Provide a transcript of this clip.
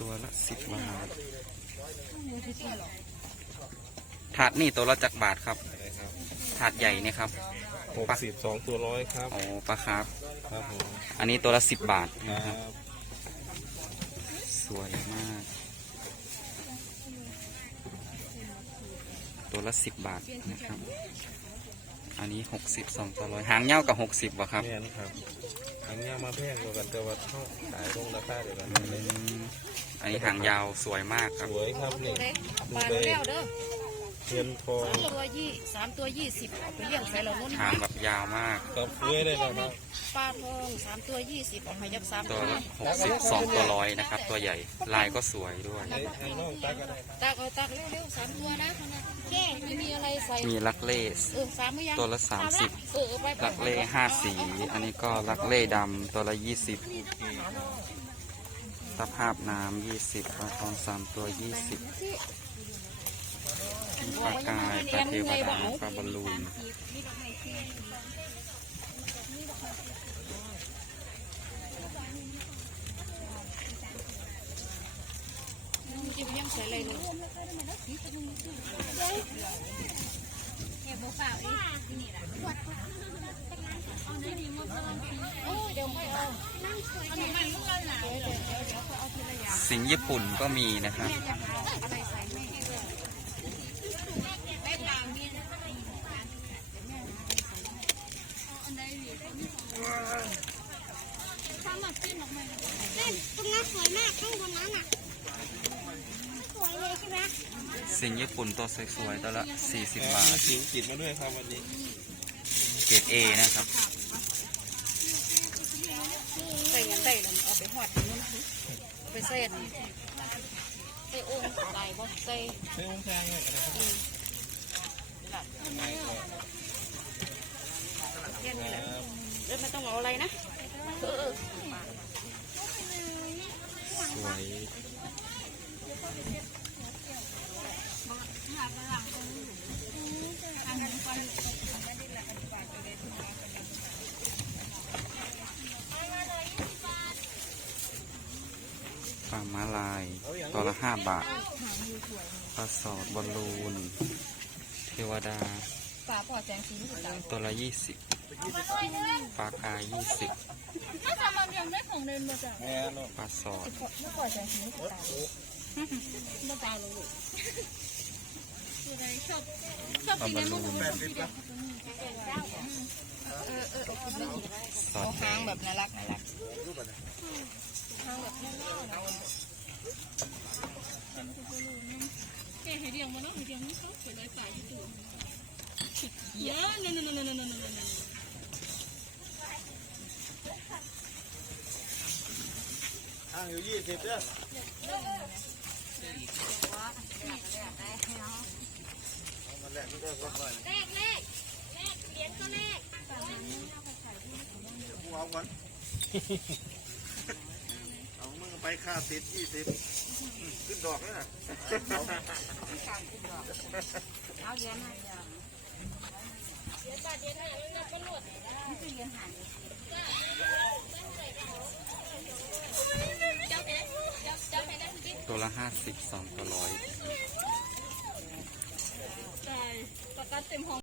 ตัวละสิบบาท ถาดนี่ตัวละจักบาทครับ ถาดใหญ่เนี่ยครับหกสิบสองตัวร้อยครับโอ้ปลาครับ ครับผมอันนี้ตัวละสิบบาทคนะครัรับบสวยมาก ตัวละสิบบาทนะครับ อันนี้หกสิบสองตัวร้อยหางเง่ากับหกสิบวะครับ แม่นครับอันนี้ มาแพงกว่ากันแต่ว่าเท่าขายลงราคาเดียวกันอืมอันนี้หางยาวสวยมากคสรับวยครับนี่เล็กดูปลาเลยแล้วเด้อ เทียนทองสามตัวยี่สามตัวยี่สิบเอาไปเลี้ยงใส่เรานุ่นหางแบบยาวมากกับเฟื้อยเลยนะครับปลาทองสามตัวยี่สิบเอาไปยักสามตัตัววละหกสิบสองตัวร้อยนะครับ ตัวใหญ่ลายก็สวยด้วยไอ้ไอ้น้องตักอะไรครับตักเอาตักเร็วๆสามตัวนะแค่ไม่มีอะไรใส่มีลักเล่เออสามไม่ยังตัวละสามสิบเออเอาไปลักเล่ห้าสี อันนี้ก็ลักเล่ดำตัวละยี่สิบตะภาพน้ำยี่สิบปลาทองสามตัวยี่สิบ ปลากายปลาเทวดาปลาบอลลูนจะไปยังใส่อะไรเลยโอ้เดี๋ยวไม่เอาสิงห์ญี่ปุ่นก็มีนะครับตรงนั้นสวยมากข้างบนนั้นอะสวยเลยใช่ไหมสิงห์ญี่ปุ่นตัวสวยๆตัวละสี่สิบบาทสิงจิตมาด้วยครับวันนี้เกรดเอนะครับ ใส่เงินได้เลยเอาไปหอดนู่นเอาไปใส่อันนี้ใส่โอ่งใส่บ่ใส่ใช้องค์ชายเนี่ยนะครับ แค่นี้แหละแล้ว ไม่ต้องเอาอะไรนะเออสวยปลามาลายตัวละห้าบาทปลาสอดบอลลูน เทวดาปลาปอดแจงสีต่อตาตัวละยี่สิบ ปลากายยี่สิบถ้าทำมันยังได้ของเดินมาจากแม่เนาะปลาสอดเมื่อก่อนแจงสีนี่คือตาเมื่อตาลงลูกคืออะไรชอบปลาบอลลูนสอดเอาแดหางงแบบน่ารักน่ารักแกให้เดียงมาเนาะให้เดียงนี่เขาสวยเลยสายญี่ปุ่นเยอะนั่นนั่นนั่นนั่นนั่น นั่นแรกแรกแรกเหรียญก็แรกเอามึงไปค่าติดยี่สิบขึ้นดอกเลยนะเอาเหรียญให้ ตัวละห้าสิบสองตัวร้อยประกันเต็มห้อง